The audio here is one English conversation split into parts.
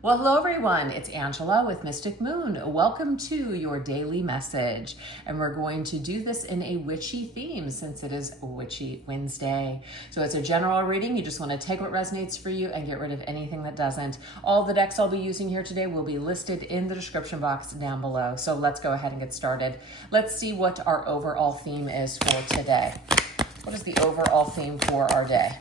Well, hello everyone. It's Angela with Mystic Moon. Welcome to your daily message. And we're going to do this in a witchy theme since it is Witchy Wednesday. So it's a general reading. You just want to take what resonates for you and get rid of anything that doesn't. All the decks I'll be using here today will be listed in the description box down below. So let's go ahead and get started. Let's see what our overall theme is for today. What is the overall theme for our day?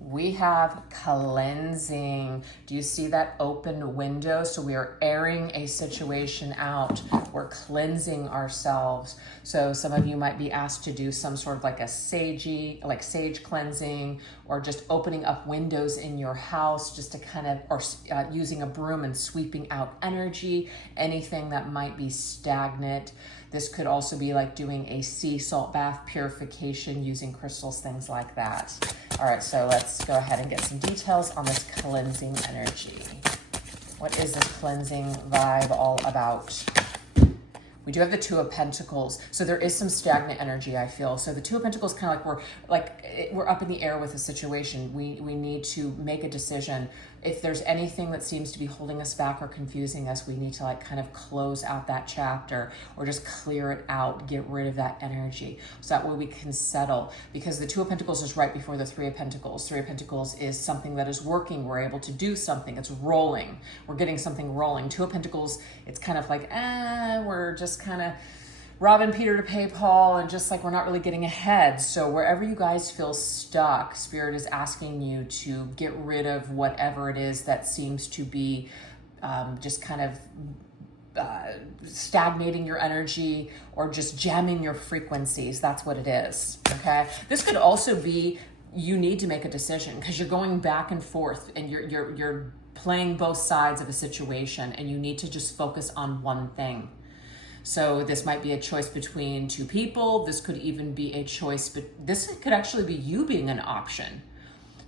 We have cleansing. Do you see that open window? So we are airing a situation out. We're cleansing ourselves. So some of you might be asked to do some sort of like a sage cleansing, or just opening up windows in your house just to kind of, or using a broom and sweeping out energy, anything that might be stagnant. This could also be like doing a sea salt bath purification using crystals, things like that. All right, so let's go ahead and get some details on this cleansing energy. What is this cleansing vibe all about? We do have the Two of Pentacles. So there is some stagnant energy, I feel. So the Two of Pentacles, kind of like we're up in the air with a situation. We need to make a decision. If there's anything that seems to be holding us back or confusing us, we need to like kind of close out that chapter or just clear it out, get rid of that energy. So that way we can settle, because the Two of Pentacles is right before the Three of Pentacles. Three of Pentacles is something that is working. We're able to do something. It's rolling. We're getting something rolling. Two of Pentacles, it's kind of like, we're just kind of robbing Peter to pay Paul, and just like we're not really getting ahead. So wherever you guys feel stuck, Spirit is asking you to get rid of whatever it is that seems to be just kind of stagnating your energy or just jamming your frequencies. That's what it is, okay? This could also be you need to make a decision because you're going back and forth and you're playing both sides of a situation, and you need to just focus on one thing. So this might be a choice between two people. This could even be a choice, but this could actually be you being an option.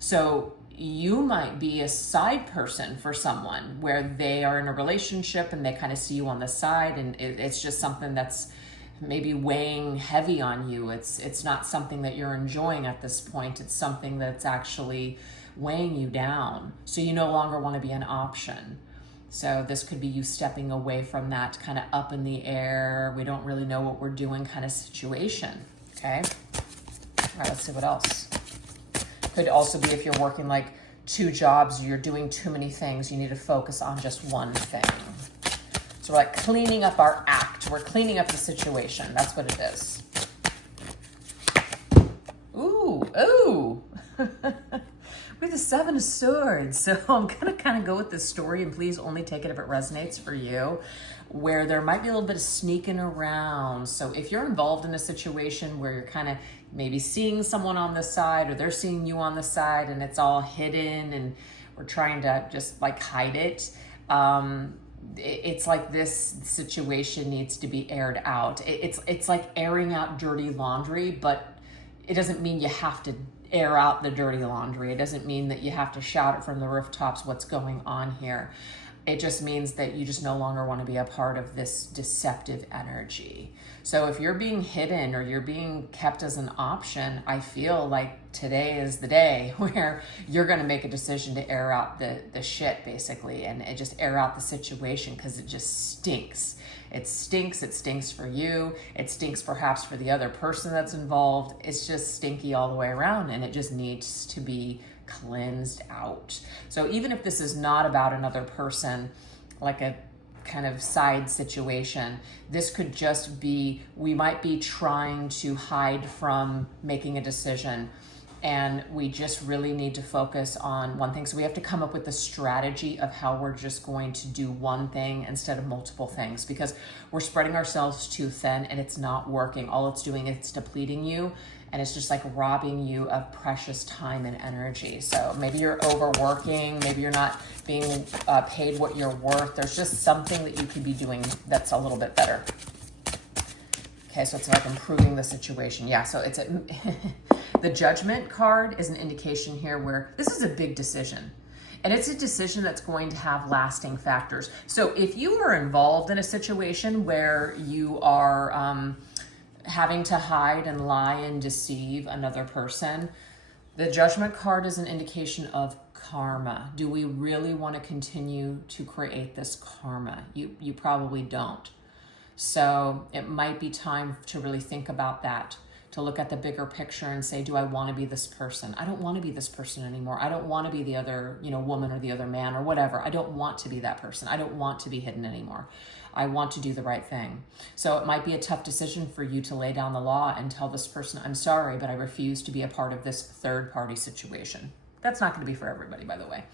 So you might be a side person for someone where they are in a relationship and they kind of see you on the side, and it's just something that's maybe weighing heavy on you. It's not something that you're enjoying at this point. It's something that's actually weighing you down. So you no longer want to be an option. So this could be you stepping away from that kind of up in the air, we don't really know what we're doing kind of situation, okay? All right, let's see what else. Could also be if you're working like two jobs, you're doing too many things, you need to focus on just one thing. So we're like cleaning up our act. We're cleaning up the situation. That's what it is. Ooh. With the Seven of Swords. So I'm going to kind of go with this story, and please only take it if it resonates for you, where there might be a little bit of sneaking around. So if you're involved in a situation where you're kind of maybe seeing someone on the side, or they're seeing you on the side, and it's all hidden and we're trying to just like hide it, it's like this situation needs to be aired out. It's like airing out dirty laundry, but it doesn't mean you have to air out the dirty laundry. It doesn't mean that you have to shout it from the rooftops what's going on here. It just means that you just no longer want to be a part of this deceptive energy. So if you're being hidden or you're being kept as an option, I feel like today is the day where you're going to make a decision to air out the shit, basically, and just air out the situation, because it just stinks. It stinks for you. It stinks perhaps for the other person that's involved. It's just stinky all the way around, and it just needs to be cleansed out. So even if this is not about another person, like a kind of side situation, this could just be, we might be trying to hide from making a decision, and we just really need to focus on one thing. So we have to come up with a strategy of how we're just going to do one thing instead of multiple things, because we're spreading ourselves too thin and it's not working. All it's doing is depleting you, and it's just like robbing you of precious time and energy. So maybe you're overworking, maybe you're not being paid what you're worth. There's just something that you could be doing that's a little bit better. Okay, so it's like improving the situation. Yeah, so it's the Judgment card is an indication here where this is a big decision. And it's a decision that's going to have lasting factors. So if you are involved in a situation where you are having to hide and lie and deceive another person, The Judgment card is an indication of karma. Do we really want to continue to create this karma? You probably don't. So it might be time to really think about that, to look at the bigger picture and say, do I want to be this person? I don't want to be this person anymore. I don't want to be the other, woman or the other man or whatever. I don't want to be that person. I don't want to be hidden anymore. I want to do the right thing. So it might be a tough decision for you to lay down the law and tell this person, I'm sorry, but I refuse to be a part of this third party situation. That's not going to be for everybody, by the way.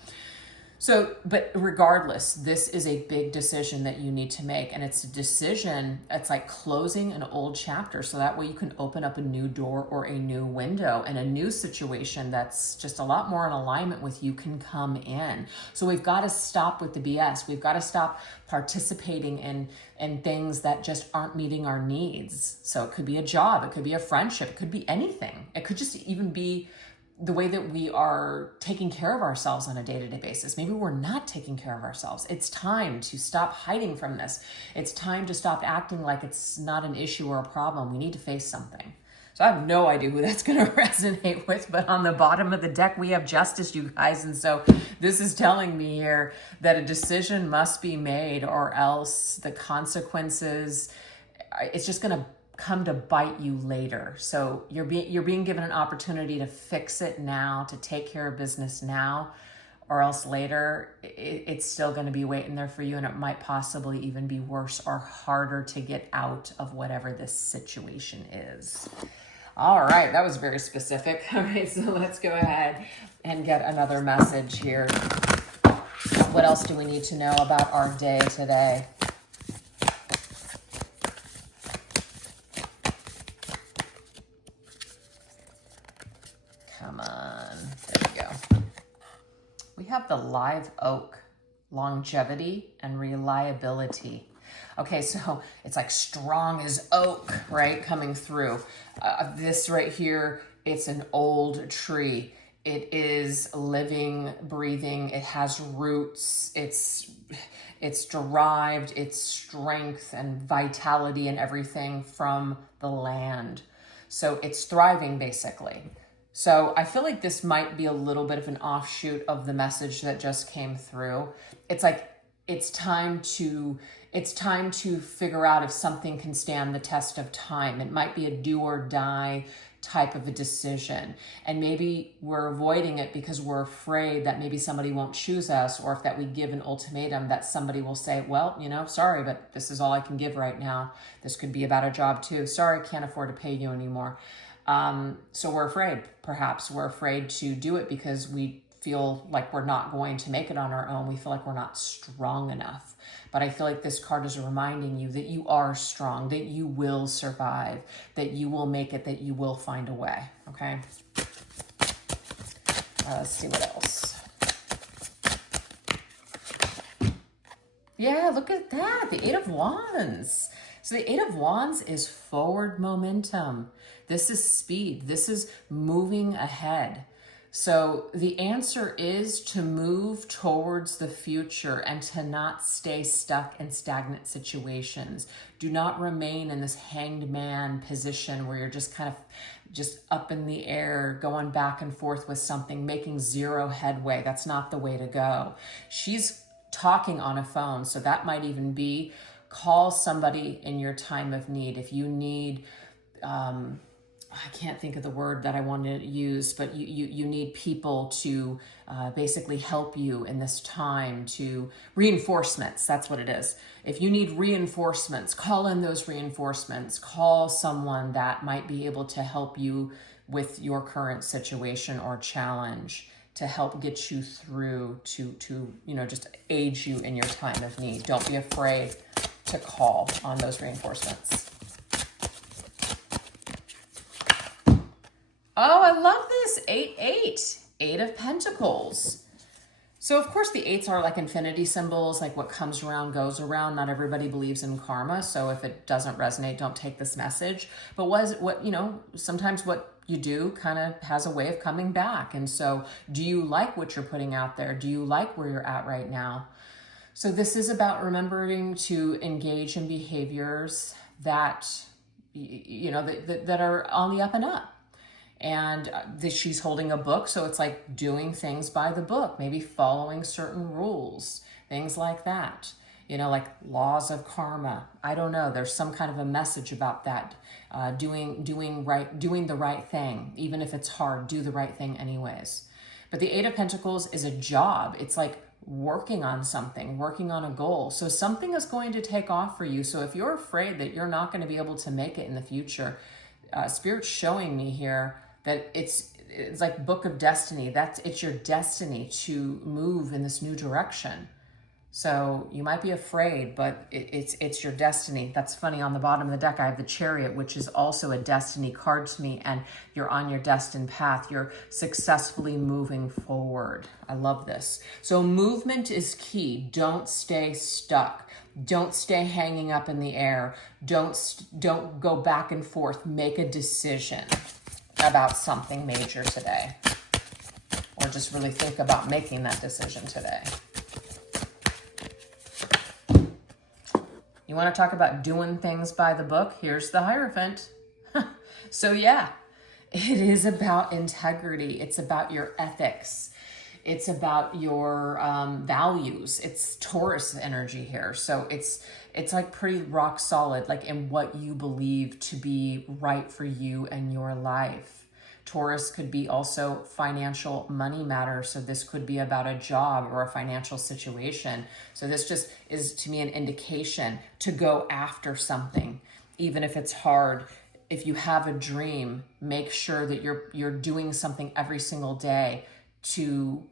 So, but regardless, this is a big decision that you need to make. And it's a decision, it's like closing an old chapter. So that way you can open up a new door or a new window, and a new situation that's just a lot more in alignment with you can come in. So we've got to stop with the BS. We've got to stop participating in things that just aren't meeting our needs. So it could be a job, it could be a friendship, it could be anything. It could just even be the way that we are taking care of ourselves on a day-to-day basis. Maybe we're not taking care of ourselves. It's time to stop hiding from this. It's time to stop acting like it's not an issue or a problem. We need to face something. So I have no idea who that's going to resonate with, but on the bottom of the deck, we have justice, you guys. And so this is telling me here that a decision must be made, or else the consequences, it's just going to come to bite you later. So you're being given an opportunity to fix it now, to take care of business now, or else later it's still going to be waiting there for you, and it might possibly even be worse or harder to get out of whatever this situation is. All right, that was very specific. All right, so let's go ahead and get another message here. What else do we need to know about our day today? Come on, there we go. We have the live oak, longevity and reliability. Okay, so it's like strong as oak, right, coming through. This right here, it's an old tree. It is living, breathing. It has roots. It's derived its strength and vitality and everything from the land. So it's thriving, basically. So I feel like this might be a little bit of an offshoot of the message that just came through. It's like it's time to figure out if something can stand the test of time. It might be a do or die type of a decision. And maybe we're avoiding it because we're afraid that maybe somebody won't choose us, or if that we give an ultimatum that somebody will say, well, sorry, but this is all I can give right now. This could be about a job too. Sorry, can't afford to pay you anymore. So we're afraid, perhaps we're afraid to do it because we feel like we're not going to make it on our own. We feel like we're not strong enough. But I feel like this card is reminding you that you are strong, that you will survive, that you will make it, that you will find a way. Okay. Let's see what else. Yeah, look at that. The Eight of Wands. So the Eight of Wands is forward momentum. This is speed. This is moving ahead. So the answer is to move towards the future and to not stay stuck in stagnant situations. Do not remain in this hanged man position where you're just kind of just up in the air, going back and forth with something, making zero headway. That's not the way to go. She's talking on a phone, so that might even be call somebody in your time of need. If you need, I can't think of the word that I want to use, but you need people to basically help you in this time, to reinforcements. That's what it is. If you need reinforcements, call in those reinforcements. Call someone that might be able to help you with your current situation or challenge, to help get you through, to just aid you in your time of need. Don't be afraid to call on those reinforcements. Oh, I love this. 8-8. 8 of Pentacles. So of course the 8s are like infinity symbols, like what comes around goes around. Not everybody believes in karma, so if it doesn't resonate, don't take this message. But sometimes what you do kind of has a way of coming back. And so do you like what you're putting out there? Do you like where you're at right now? So this is about remembering to engage in behaviors that, that are on the up and up. And she's holding a book, so it's like doing things by the book, maybe following certain rules, things like that. You know, like laws of karma. I don't know. There's some kind of a message about that. Doing the right thing, even if it's hard. Do the right thing anyways. But the Eight of Pentacles is a job. It's like working on something, working on a goal. So something is going to take off for you. So if you're afraid that you're not going to be able to make it in the future, Spirit's showing me here that it's like Book of Destiny. It's your destiny to move in this new direction. So you might be afraid, but it's your destiny. That's funny. On the bottom of the deck, I have the Chariot, which is also a destiny card to me, and you're on your destined path. You're successfully moving forward. I love this. So movement is key. Don't stay stuck. Don't stay hanging up in the air. Don't go back and forth. Make a decision about something major today, or just really think about making that decision today. You want to talk about doing things by the book? Here's the Hierophant. So yeah, it is about integrity. It's about your ethics. It's about your values. It's Taurus energy here. So it's like pretty rock solid, like in what you believe to be right for you and your life. Taurus could be also financial money matters. So this could be about a job or a financial situation. So this just is, to me, an indication to go after something, even if it's hard. If you have a dream, make sure that you're doing something every single day to,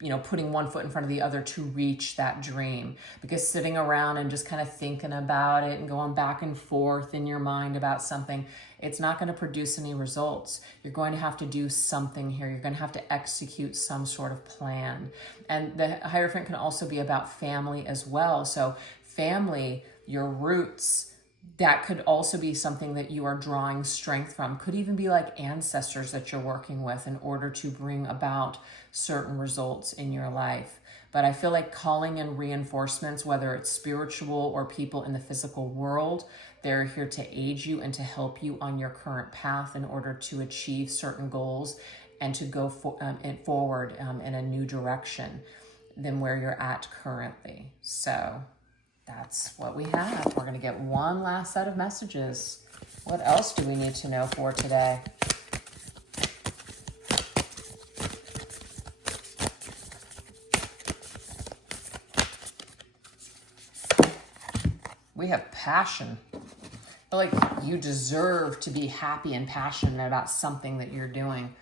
you know, putting one foot in front of the other to reach that dream. Because sitting around and just kind of thinking about it and going back and forth in your mind about something, it's not going to produce any results. You're going to have to do something here. You're going to have to execute some sort of plan. And the Hierophant can also be about family as well. So family, your roots, that could also be something that you are drawing strength from. Could even be like ancestors that you're working with in order to bring about certain results in your life. But I feel like calling in reinforcements, whether it's spiritual or people in the physical world, they're here to aid you and to help you on your current path in order to achieve certain goals and to go forward in a new direction than where you're at currently. So that's what we have. We're going to get one last set of messages. What else do we need to know for today? We have passion. I feel like you deserve to be happy and passionate about something that you're doing.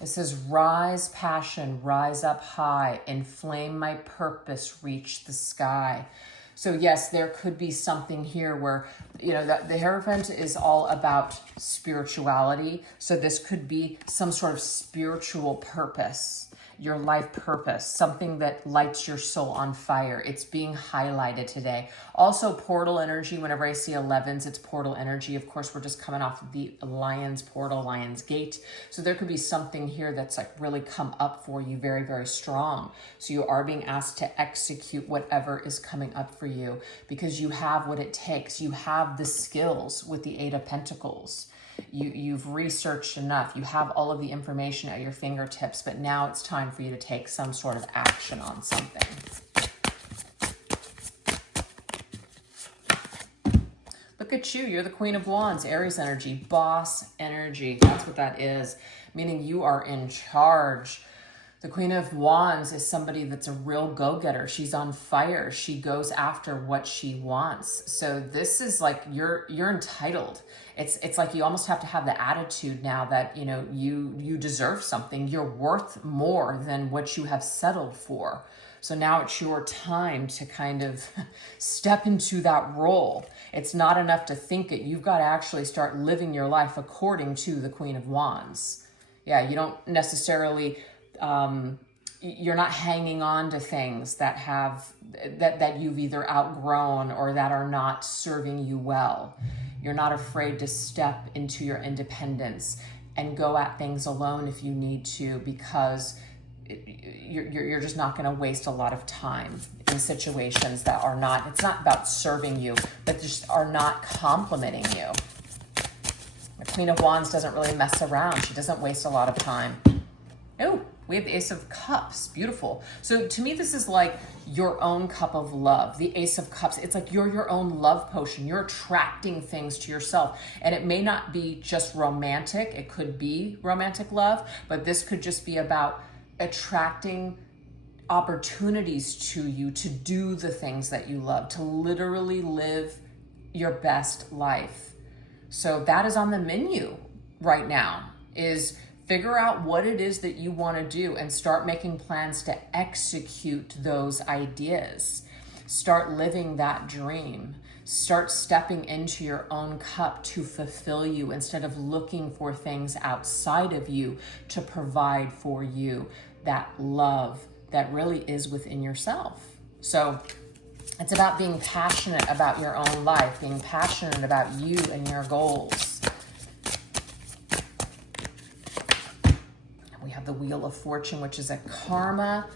It says, rise passion, rise up high, inflame my purpose, reach the sky. So yes, there could be something here where, you know, the Hierophant is all about spirituality. So this could be some sort of spiritual purpose, your life purpose, something that lights your soul on fire. It's being highlighted today. Also portal energy. Whenever I see 11s, it's portal energy. Of course, we're just coming off of the Lion's portal, Lion's gate. So there could be something here that's like really come up for you very, very strong. So you are being asked to execute whatever is coming up for you because you have what it takes. You have the skills with the Eight of Pentacles. You've researched enough. You have all of the information at your fingertips, but now it's time for you to take some sort of action on something. Look at you. You're the Queen of Wands, Aries energy, boss energy. That's what that is, meaning you are in charge. The Queen of Wands is somebody that's a real go-getter. She's on fire. She goes after what she wants. So this is like you're entitled. It's like you almost have to have the attitude now that, you know, you deserve something. You're worth more than what you have settled for. So now it's your time to kind of step into that role. It's not enough to think it. You've got to actually start living your life according to the Queen of Wands. Yeah, you don't necessarily... you're not hanging on to things that you've either outgrown or that are not serving you well. You're not afraid to step into your independence and go at things alone if you need to, because you're just not going to waste a lot of time in situations that are not, it's not about serving you, but just are not complimenting you. The Queen of Wands doesn't really mess around. She doesn't waste a lot of time. Oh, we have the Ace of Cups. Beautiful. So to me, this is like your own cup of love. The Ace of Cups, it's like you're your own love potion. You're attracting things to yourself. And it may not be just romantic. It could be romantic love, but this could just be about attracting opportunities to you to do the things that you love, to literally live your best life. So that is on the menu right now, is figure out what it is that you want to do and start making plans to execute those ideas. Start living that dream. Start stepping into your own cup to fulfill you instead of looking for things outside of you to provide for you that love that really is within yourself. So it's about being passionate about your own life, being passionate about you and your goals. We have the Wheel of Fortune, which is a karma,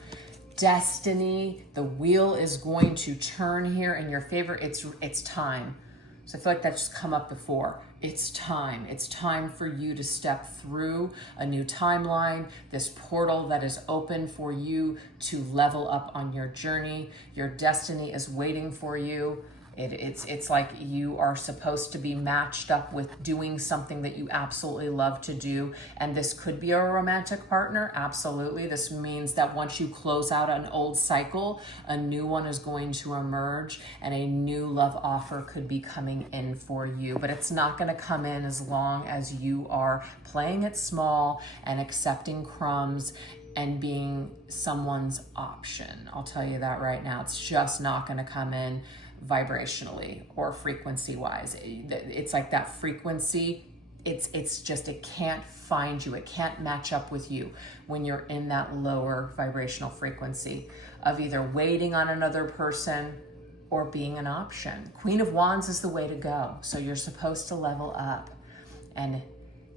destiny. The wheel is going to turn here in your favor. It's time. So I feel like that's just come up before. It's time. It's time for you to step through a new timeline, this portal that is open for you to level up on your journey. Your destiny is waiting for you. It's like you are supposed to be matched up with doing something that you absolutely love to do. And this could be a romantic partner. Absolutely. This means that once you close out an old cycle, a new one is going to emerge and a new love offer could be coming in for you. But it's not going to come in as long as you are playing it small and accepting crumbs and being someone's option. I'll tell you that right now. It's just not going to come in vibrationally or frequency wise. It's like that frequency, it's just, it can't find you. It can't match up with you when you're in that lower vibrational frequency of either waiting on another person or being an option. Queen of Wands is the way to go. So you're supposed to level up and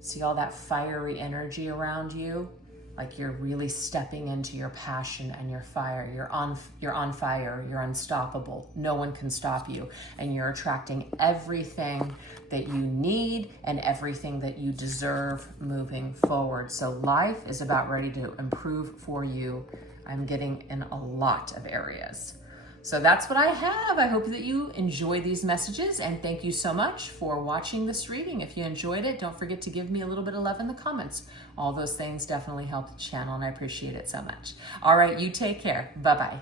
see all that fiery energy around you. Like you're really stepping into your passion and your fire. You're on fire. You're unstoppable. No one can stop you. And you're attracting everything that you need and everything that you deserve moving forward. So life is about ready to improve for you. I'm getting in a lot of areas. So that's what I have. I hope that you enjoy these messages, and thank you so much for watching this reading. If you enjoyed it, don't forget to give me a little bit of love in the comments. All those things definitely help the channel, and I appreciate it so much. All right, you take care. Bye-bye.